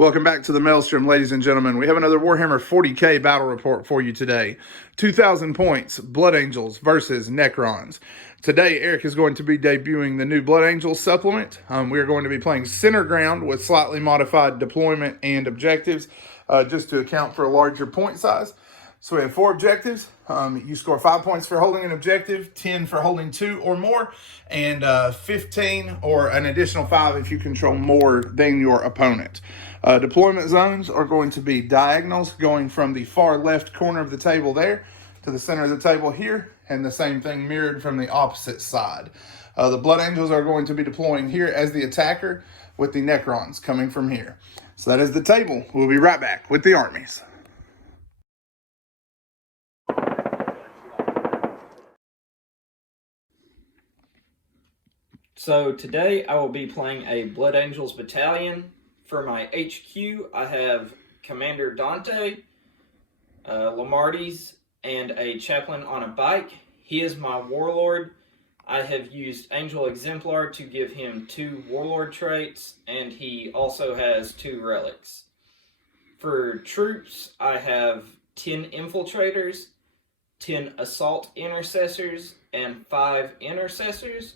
Welcome back to the Maelstrom, ladies and gentlemen. We have another Warhammer 40k battle report for you today. 2,000 points, Blood Angels versus Necrons. Today, Eric is going to be debuting the new Blood Angels supplement. We are going to be playing Center Ground with slightly modified deployment and objectives, just to account for a larger point size. So we have 4 objectives. You score 5 points for holding an objective, 10 for holding 2 or more, and 15 or an additional 5 if you control more than your opponent. Deployment zones are going to be diagonals going from the far left corner of the table there to the center of the table here, and the same thing mirrored from the opposite side. The Blood Angels are going to be deploying here as the attacker, with the Necrons coming from here. So that is the table. We'll be right back with the armies. So today I will be playing a Blood Angels battalion. For my HQ, I have Commander Dante, Lamarties, and a chaplain on a bike. He is my warlord. I have used Angel Exemplar to give him 2 warlord traits, and he also has 2 relics. For troops, I have 10 infiltrators, 10 assault intercessors, and 5 intercessors.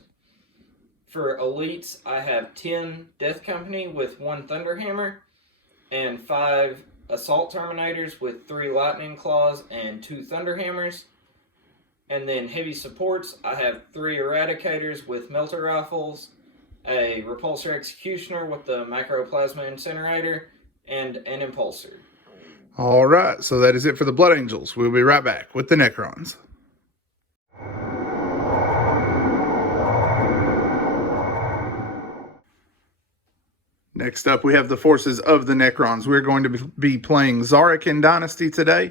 For elites, I have 10 Death Company with 1 Thunderhammer, and 5 Assault Terminators with 3 Lightning Claws and 2 Thunderhammers. And then heavy supports, I have 3 Eradicators with Melter Rifles, a Repulsor Executioner with the Macroplasma Incinerator, and an Impulsor. All right, so that is it for the Blood Angels. We'll be right back with the Necrons. Next up, we have the forces of the Necrons. We're going to be playing Zarakan Dynasty today.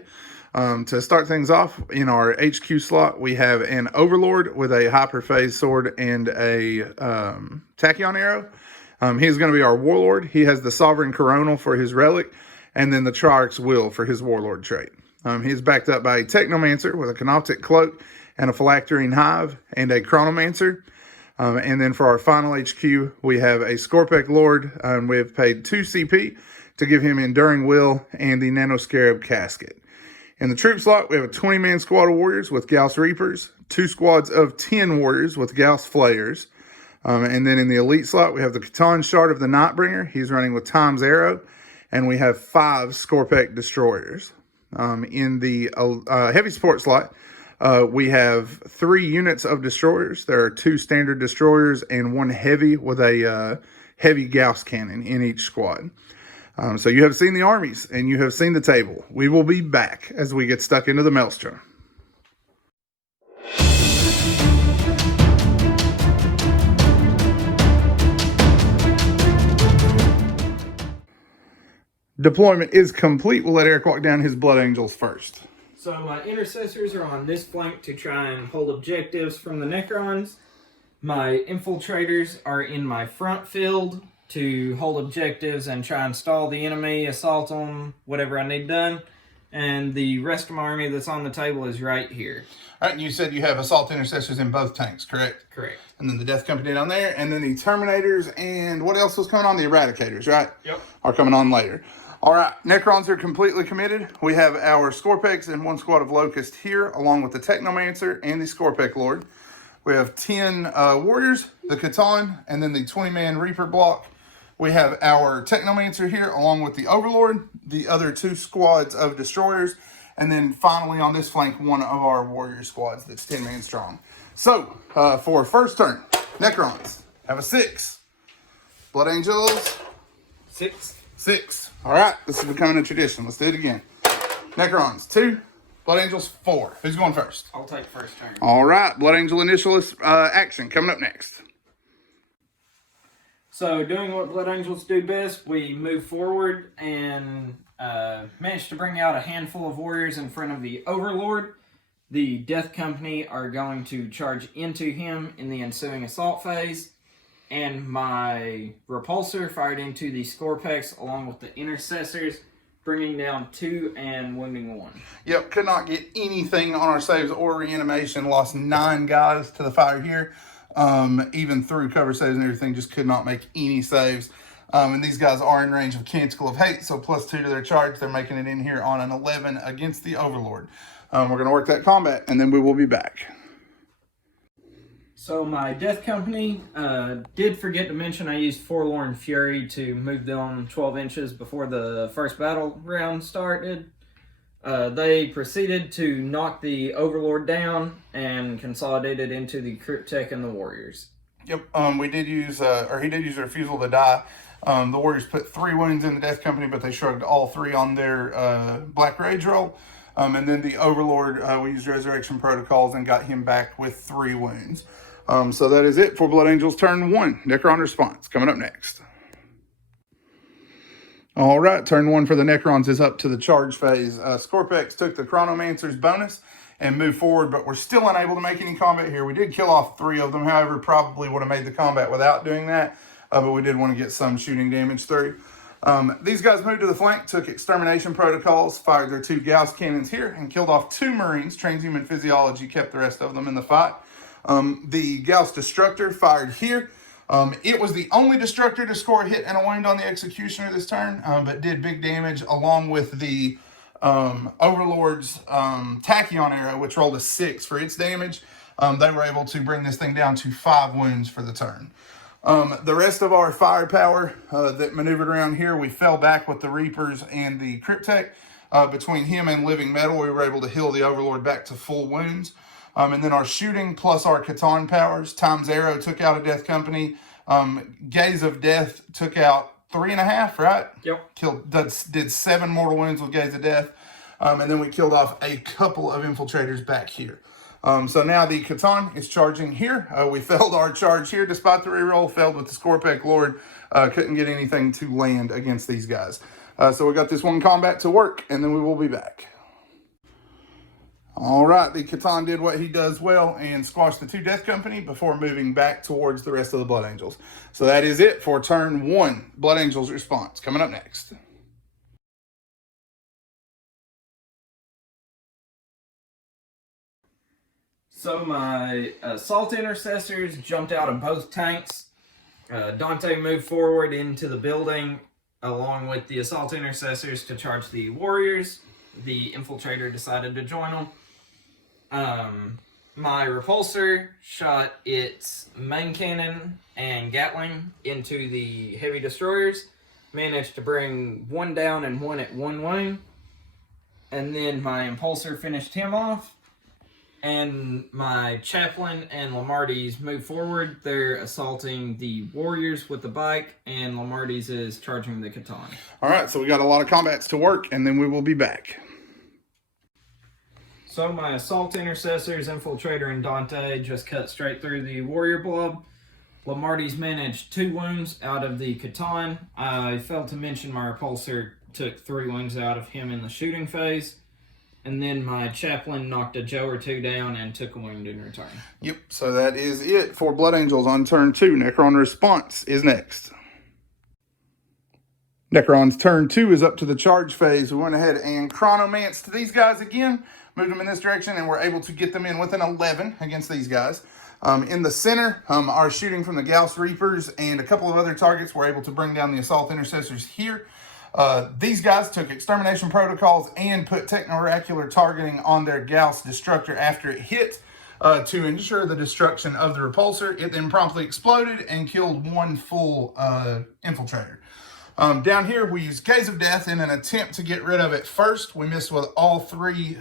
To start things off, in our HQ slot, we have an Overlord with a Hyperphase Sword and a Tachyon Arrow. He's going to be our Warlord. He has the Sovereign Coronal for his relic, and then the Triarch's Will for his Warlord trait. He's backed up by a Technomancer with a Canoptic Cloak and a Phylacterine Hive and a Chronomancer. And then for our final HQ, we have a Scorpec Lord, and we have paid 2 CP to give him Enduring Will and the Nanoscarab Casket. In the troop slot, we have a 20-man squad of warriors with Gauss Reapers, 2 squads of 10 warriors with Gauss Flayers. And then in the elite slot, we have the Catan Shard of the Nightbringer. He's running with Time's Arrow, and we have 5 Scorpec Destroyers. In the heavy support slot, we have 3 units of destroyers. There are 2 standard destroyers and 1 heavy with a heavy Gauss cannon in each squad. So you have seen the armies and you have seen the table. We will be back as we get stuck into the Maelstrom. Deployment is complete. We'll let Eric walk down his Blood Angels first. So my intercessors are on this flank to try and hold objectives from the Necrons. My infiltrators are in my front field to hold objectives and try and stall the enemy, assault them, whatever I need done. And the rest of my army that's on the table is right here. All right, and you said you have assault intercessors in both tanks, correct? Correct. And then the Death Company down there, and then the Terminators, and what else was coming on? The Eradicators, right? Yep. Are coming on later. All right, Necrons are completely committed. We have our Scorpecs and 1 squad of Locust here, along with the Technomancer and the Scorpec Lord. We have 10 warriors, the Catan, and then the 20-man Reaper block. We have our Technomancer here, along with the Overlord, the other 2 squads of destroyers, and then finally on this flank, 1 of our warrior squads that's 10-man strong. So, for first turn, Necrons have a 6. Blood Angels, 6. 6. All right, this is becoming a tradition. Let's do it again. Necrons, 2. Blood Angels, 4. Who's going first? I'll take first turn. All right, Blood Angel Initialist action coming up next. So doing what Blood Angels do best, we move forward and manage to bring out a handful of warriors in front of the Overlord. The Death Company are going to charge into him in the ensuing assault phase. And my Repulsor fired into the Scorpecs along with the Intercessors, bringing down 2 and wounding 1. Yep, could not get anything on our saves or reanimation. Lost 9 guys to the fire here. Even through cover saves and everything, just could not make any saves. And these guys are in range of Canticle of Hate, so +2 to their charge. They're making it in here on an 11 against the Overlord. We're going to work that combat, and then we will be back. So my Death Company, did forget to mention I used Forlorn Fury to move them 12 inches before the first battle round started. They proceeded to knock the Overlord down and consolidated into the Cryptek and the Warriors. Yep, we did use, he did use a refusal to die. The Warriors put 3 wounds in the Death Company, but they shrugged all 3 on their Black Rage roll. And then the Overlord, we used Resurrection Protocols and got him back with 3 wounds. So that is it for Blood Angels turn 1. Necron response coming up next. All right, turn 1 for the Necrons is up to the charge phase. Scorpex took the Chronomancer's bonus and moved forward, but we're still unable to make any combat here. We did kill off 3 of them, however, probably would have made the combat without doing that, but we did want to get some shooting damage through. These guys moved to the flank, took extermination protocols, fired their 2 Gauss cannons here, and killed off 2 Marines. Transhuman Physiology kept the rest of them in the fight. The Gauss Destructor fired here. It was the only Destructor to score a hit and a wound on the Executioner this turn, but did big damage along with the Overlord's Tachyon Arrow, which rolled a 6 for its damage. They were able to bring this thing down to 5 wounds for the turn. The rest of our firepower that maneuvered around here, we fell back with the Reapers and the Cryptek. Between him and Living Metal, we were able to heal the Overlord back to full wounds. And then our shooting plus our Catan powers, Time's Arrow took out a Death Company. Gaze of Death took out 3.5, right? Yep. Did 7 mortal wounds with Gaze of Death. And then we killed off a couple of infiltrators back here. So now the Catan is charging here. We failed our charge here despite the reroll, failed with the Scorpec Lord. Couldn't get anything to land against these guys. So we got this one combat to work, and then we will be back. All right, the Catan did what he does well and squashed the 2 Death Company before moving back towards the rest of the Blood Angels. So that is it for turn 1. Blood Angels response coming up next. So my Assault Intercessors jumped out of both tanks. Dante moved forward into the building along with the Assault Intercessors to charge the Warriors. The Infiltrator decided to join them. My Repulsor shot its main cannon and Gatling into the Heavy Destroyers. Managed to bring 1 down and 1 at 1 wound. And then my Impulsor finished him off. And my Chaplain and Lamarty's move forward. They're assaulting the Warriors with the bike, and Lamarty's is charging the Catan. All right, so we got a lot of combats to work, and then we will be back. So my Assault Intercessors, Infiltrator, and Dante just cut straight through the Warrior Blob. Lamarty's managed 2 wounds out of the Catan. I failed to mention my Repulsor took 3 wounds out of him in the shooting phase. And then my Chaplain knocked a Joe or 2 down and took a wound in return. Yep, so that is it for Blood Angels on turn 2. Necron response is next. Necron's turn 2 is up to the charge phase. We went ahead and chronomanced these guys again, moved them in this direction, and we're able to get them in with an 11 against these guys. In the center, our shooting from the Gauss Reapers and a couple of other targets were able to bring down the Assault Intercessors here. These guys took extermination protocols and put techno-oracular targeting on their Gauss Destructor after it hit to ensure the destruction of the Repulsor. It then promptly exploded and killed 1 full infiltrator. Down here, we used Gaze of Death in an attempt to get rid of it first. We missed with all 3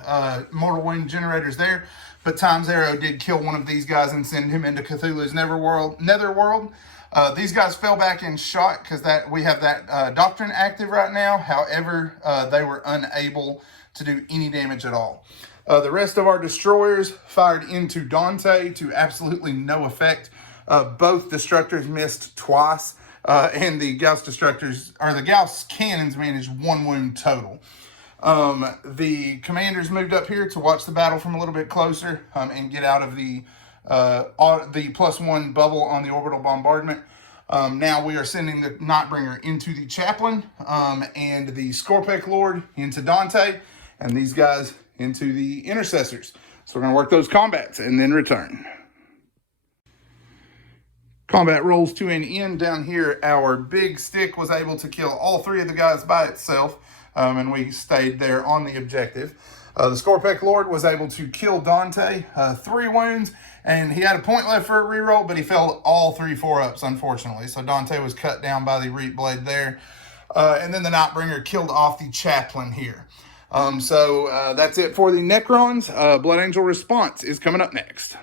mortal wound generators there, but Time's Arrow did kill one of these guys and send him into Cthulhu's Netherworld. These guys fell back in shot because we have that doctrine active right now. However, they were unable to do any damage at all. The rest of our destroyers fired into Dante to absolutely no effect. Both destructors missed twice, and the Gauss destructors, or the Gauss cannons, managed 1 wound total. The commanders moved up here to watch the battle from a little bit closer and get out of the +1 bubble on the orbital bombardment. Now we are sending the Nightbringer into the Chaplain and the Scorpec Lord into Dante, and these guys into the Intercessors. So we're going to work those combats and then return. Combat rolls to an end. Down here, our big stick was able to kill all three of the guys by itself, and we stayed there on the objective. The Scorpec Lord was able to kill Dante, 3 wounds, and he had a point left for a reroll, but he failed all 3 4-ups, unfortunately. So Dante was cut down by the Reap Blade there. And then the Nightbringer killed off the Chaplain here. So that's it for the Necrons. Blood Angel Response is coming up next.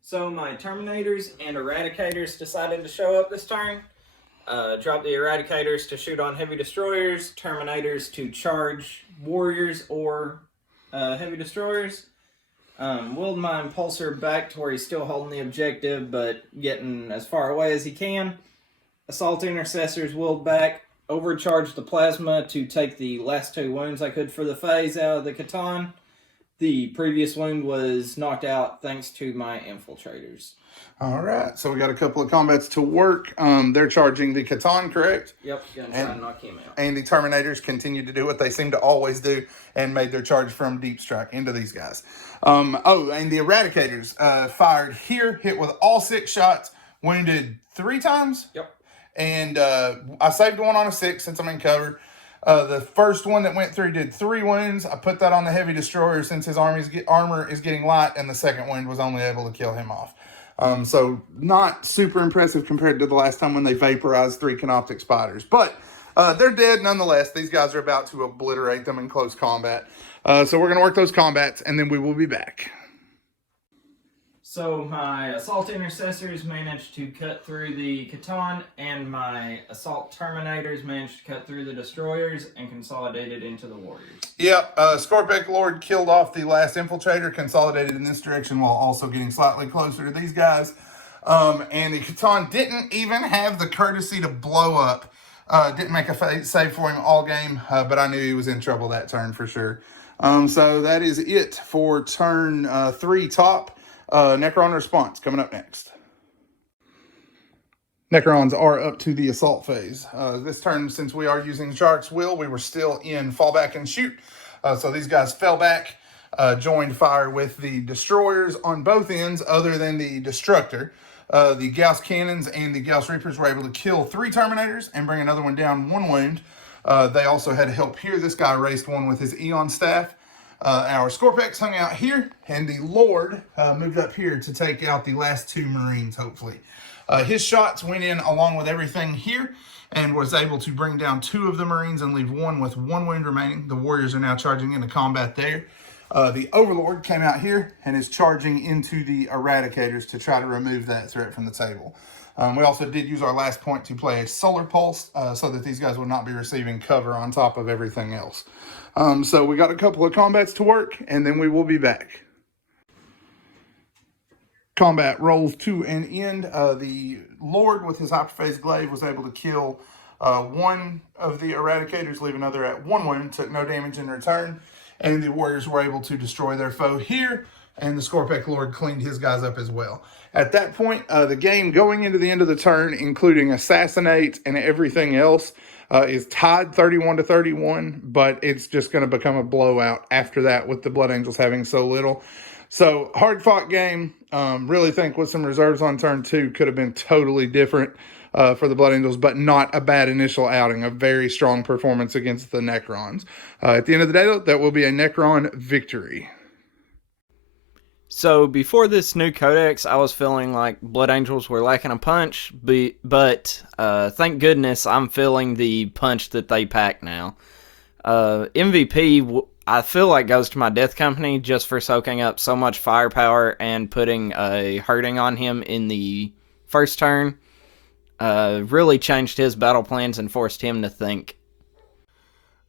So my Terminators and Eradicators decided to show up this turn. Drop the Eradicators to shoot on Heavy Destroyers, Terminators to charge Warriors or Heavy Destroyers. Willed my Impulsor back to where he's still holding the objective, but getting as far away as he can. Assault Intercessors willed back, overcharged the Plasma to take the last 2 wounds I could for the phase out of the Catan. The previous wound was knocked out thanks to my Infiltrators. All right, so we got a couple of combats to work. They're charging the Catan, correct? Yep, gonna try and knock him out. And the Terminators continue to do what they seem to always do and made their charge from Deep Strike into these guys. And the Eradicators fired here, hit with all 6 shots, wounded 3 times. Yep. And I saved one on a 6 since I'm in cover. The first one that went through did 3 wounds. I put that on the Heavy Destroyer since his armor is getting light, and the second wound was only able to kill him off. So not super impressive compared to the last time when they vaporized 3 Canoptic Spiders. But they're dead nonetheless. These guys are about to obliterate them in close combat. So we're going to work those combats, and then we will be back. So my Assault Intercessors managed to cut through the Catan, and my Assault Terminators managed to cut through the Destroyers and consolidated into the Warriors. Yep, Scorpec Lord killed off the last Infiltrator, consolidated in this direction while also getting slightly closer to these guys. And the Catan didn't even have the courtesy to blow up. Didn't make a save for him all game, but I knew he was in trouble that turn for sure. So that is it for turn 3 top. Necron Response coming up next. Necrons are up to the assault phase. This turn, since we are using Shark's Will, we were still in fall back and shoot. So these guys fell back, joined fire with the Destroyers on both ends other than the Destructor. The Gauss Cannons and the Gauss Reapers were able to kill 3 Terminators and bring another one down 1 wound. They also had help here. This guy raced one with his Eon Staff. Our Scorpex hung out here, and the Lord moved up here to take out the last 2 Marines, hopefully. His shots went in along with everything here and was able to bring down 2 of the Marines and leave 1 with 1 wound remaining. The Warriors are now charging into combat there. The Overlord came out here and is charging into the Eradicators to try to remove that threat from the table. We also did use our last point to play a Solar Pulse so that these guys would not be receiving cover on top of everything else. So we got a couple of combats to work, and then we will be back. Combat rolls to an end. The Lord with his Hyperphase Glaive was able to kill 1 of the Eradicators, leave another at 1 wound, took no damage in return, and the Warriors were able to destroy their foe here, and the Scorpec Lord cleaned his guys up as well. At that point, the game going into the end of the turn, including Assassinate and everything else, is tied 31-31, but it's just going to become a blowout after that with the Blood Angels having so little. So, hard-fought game. Really think with some reserves on turn 2 could have been totally different for the Blood Angels, but not a bad initial outing. A very strong performance against the Necrons. At the end of the day, though, that will be a Necron victory. So before this new Codex, I was feeling like Blood Angels were lacking a punch, but thank goodness I'm feeling the punch that they pack now. MVP, I feel like goes to my Death Company just for soaking up so much firepower and putting a hurting on him in the first turn. Really changed his battle plans and forced him to think.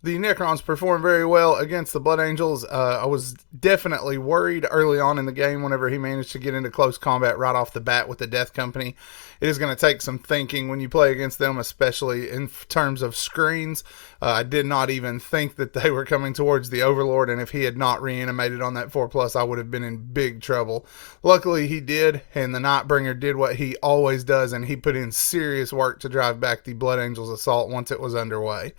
The Necrons performed very well against the Blood Angels. I was definitely worried early on in the game whenever he managed to get into close combat right off the bat with the Death Company. It is going to take some thinking when you play against them, especially in terms of screens. I did not even think that they were coming towards the Overlord, and if he had not reanimated on that 4+, I would have been in big trouble. Luckily, he did, and the Nightbringer did what he always does, and he put in serious work to drive back the Blood Angels assault once it was underway.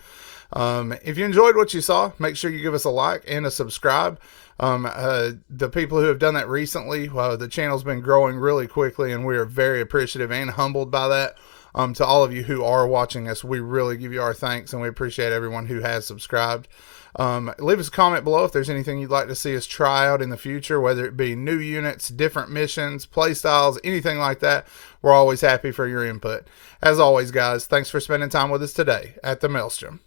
If you enjoyed what you saw, make sure you give us a like and a subscribe. The people who have done that recently, the channel's been growing really quickly, and we are very appreciative and humbled by that. To all of you who are watching us, we really give you our thanks, and we appreciate everyone who has subscribed. Leave us a comment below if there's anything you'd like to see us try out in the future, whether it be new units, different missions, play styles, anything like that. We're always happy for your input. As always, guys, thanks for spending time with us today at the Maelstrom.